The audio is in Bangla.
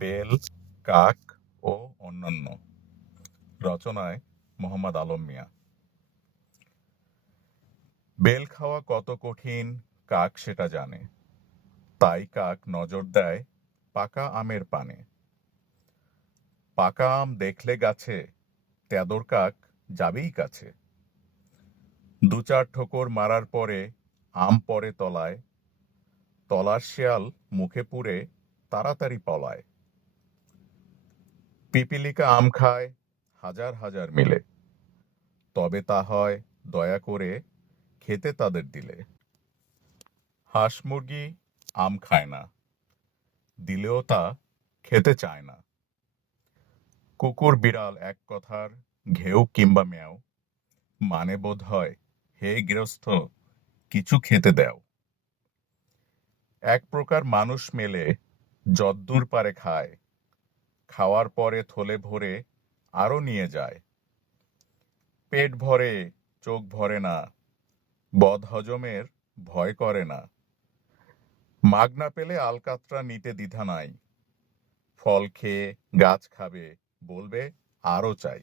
বেল, কাক ও অন্যান্য। রচনায় মোহাম্মদ আলম মিয়া। বেল খাওয়া কত কঠিন কাক সেটা জানে, তাই কাক নজর দেয় পাকা আমের পানে। পাকা আম দেখলে গাছে, তেদর কাক যাবেই কাছে। দু চার ঠোকর মারার পরে আম পড়ে তলায়, তলার শেয়াল মুখে পুরে তাড়াতাড়ি পলায়। পিপীলিকা আম খায় হাজার হাজার মিলে, তবে তা হয় দয়া করে খেতে তাদের দিলে। হাঁস মুরগি আম খায় না, দিলেও তা খেতে চায় না। কুকুর বিড়াল এক কথার ঘেউ কিংবা ম্যাও, মানে বোধ হয় হে গৃহস্থ কিছু খেতে দাও। এক প্রকার মানুষ মেলে যদ্দূর পারে খায়, খাওয়ার পরে থলে ভরে আরো নিয়ে যায়। পেট ভরে চোখ ভরে না, বদহজমের ভয় করে না। মাগ না পেলে আলকাতরা নিতে দ্বিধা নাই, ফল খেয়ে গাছ খাবে বলবে আরো চাই।